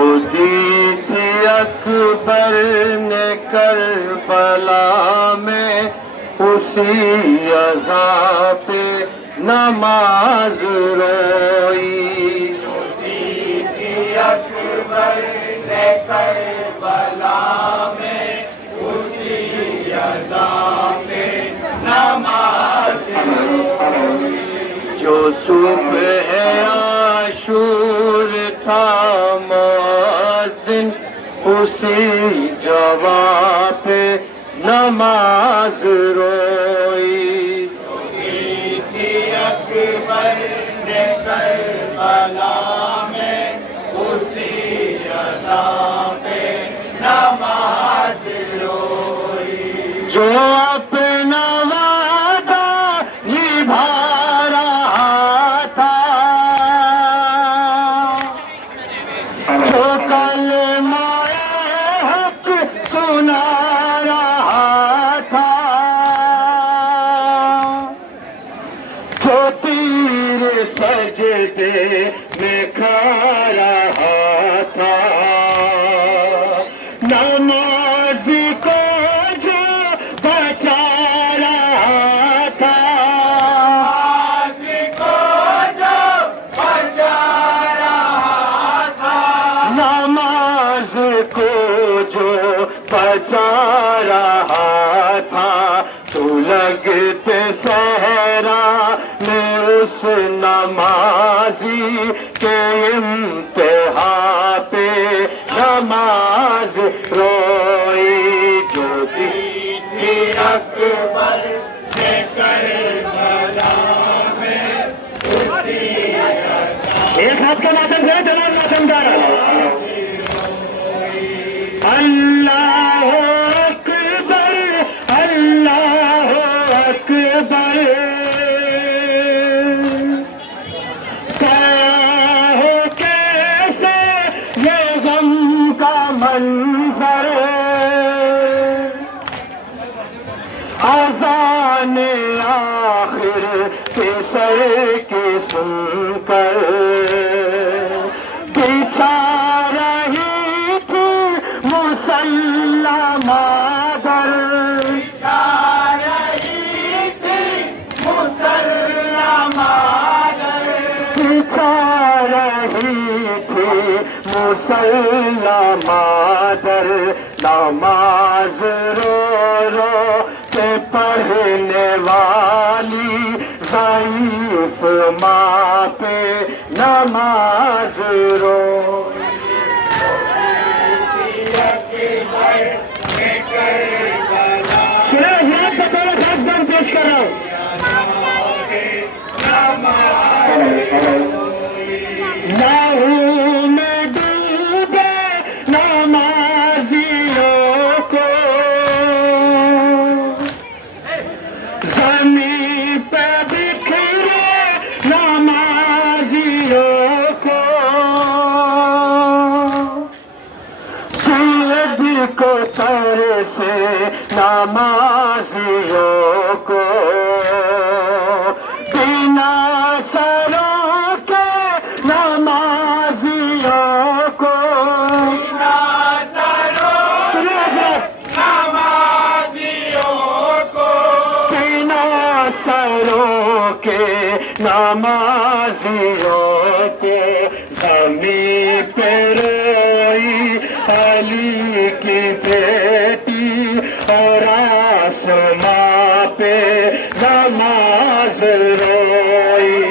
جو دی تھی اکبر نے کربلا میں اسی عزا پہ نماز روئی. جو دی تھی اکبر نے کربلا میں اسی عزا پہ نماز روئی. جو صبح عاشور تھا مؤذن اسی جواب پہ نماز روئی. جو دی تھی اکبر نے کربلا میں اسی عزا پہ نماز روئی. جو اپنا وعدہ نبھا رہا تھا، جو کلمہ حق سنا رہا تھا، جو تیر سجدے میں کھا رہا تھا، نماز کو جو بچا رہا تھا، نماز کو جو بچا رہا تھا، نماز کو جو بچا رہا تھا، تو لگتے صحرا میں اس نمازی کے امتحان پہ نماز روئی. جو دی تھی اکبر نے کربلا میں اسی عزا. ایک ہاتھ کا ماتم ہے جناب ماتم دار. اللہ اکبر اللہ اکبر. کیا ہو کیسے یہ غم کا منظر، اذان آخر کے سر کی سن کر بچھا رہی تھی مصلی مادر، بچھا رہی تھی مصلی مادر، بچھا رہی تھی مصلی مادر. نماز رو رو کے پڑھنے والی ضعیف ماں پہ نماز روئی. شریعت کا تھوڑا خاص گان پیش کر رہا ہوں. لاہو میں ڈوبے نمازیوں کو، زمین پہ بکھرے نمازیوں کو، دل کو ترسے نمازیوں کو، بنا سروں کے نمازیوں کو، بنا سروں نمازیوں کو، بنا سروں کے نمازیوں کو، زمین پہ روئی علی کی بیٹی اور آسماں پہ نماز روئی.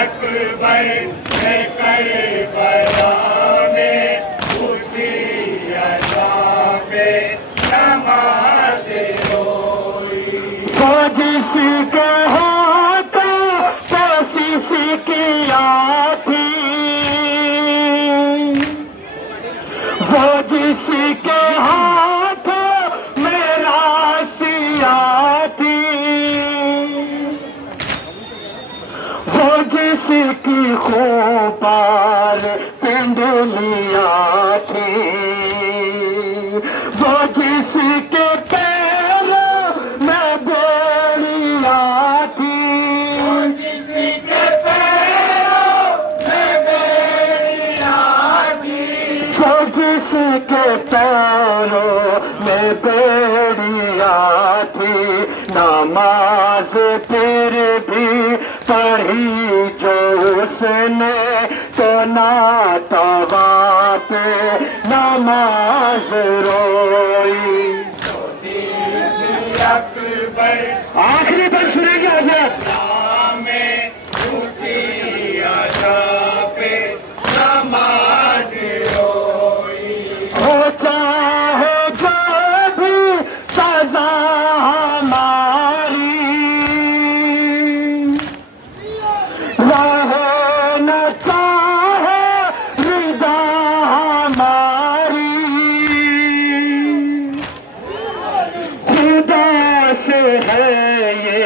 اکبر نے کربلا میں اسی عزا پہ نماز روئی. وہ جس کے ہاتھوں کوشش کیا تھی، وہ جس کے ہاتھ میرا سیا تھی، وہ جس کی خوبار پنڈلیاں تھی، وہ جس کے پیروں میں بیڑیاں تھی، وہ جس کے پیروں میں بیڑیاں کے پیروں میں بیڑیاں تھی، نماز پھر بھی پڑھی جو اس نے تو ناتواں پہ نماز روئی۔ آخری بات سنیں گے حضرت، ہو چاہے جو بھی سزا ہماری، رہے نہ چاہے رضا ہماری، خدا سے ہے یہ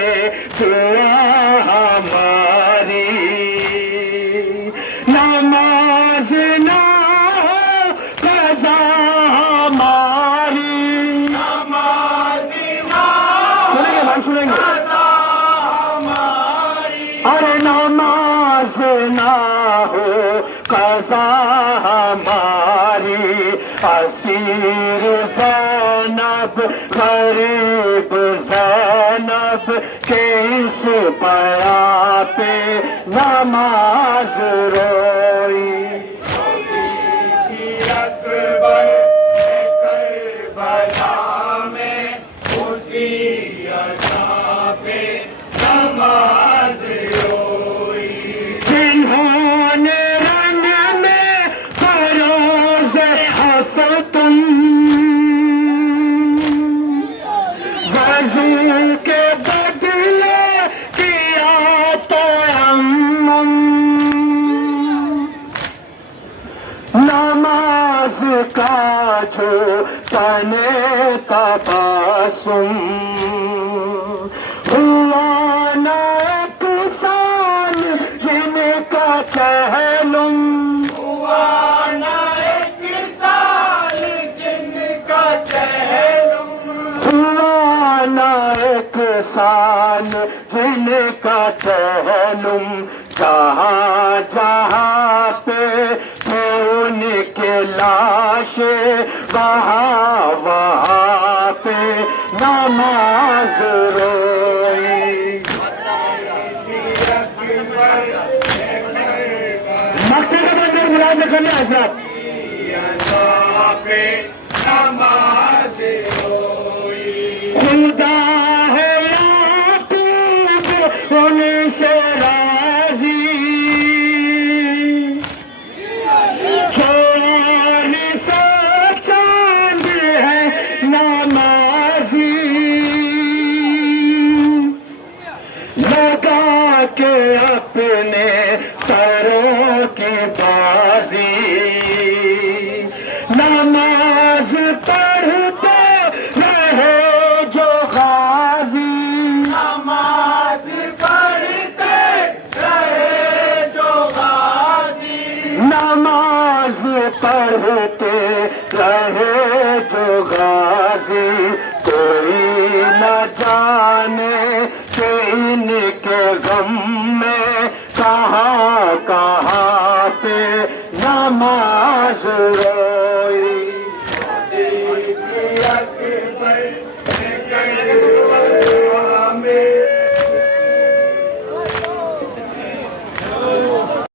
دعا ہماری، نماز نہ ہو قضا ہماری، سنیں گے ارے نماز نہ ہو قضا ہماری، اسیر زینب غریب زینب کے اس بیاں پہ نماز روئی۔ جنہوں نے رنگ میں فروز حفتم وضو کے بدلے کیا تیمم، نماز کا جو تنے تبسم، ہوا نہ ایک سال جن کا چہلم، ہوا نہ ایک سال جن کا چہلم، جہاں جہاں پہ تھے ان کے لاشیں وہاں وہاں پہ نماز روئی۔ مکتب کے اندر ملازم کرنے حضرت، خدا ہے یعقوب ان سے راضی، چوری سو چاند ہے نمازی، لگا کے اپنے سروں کی بازی، نماز پڑھتے رہے جو غازی، نماز پڑھتے رہے جو غازی، نماز پڑھتے رہے جو غازی، کوئی نہ جانے کہ ان کے غم میں کہاں کہاں پہ نماز روئی۔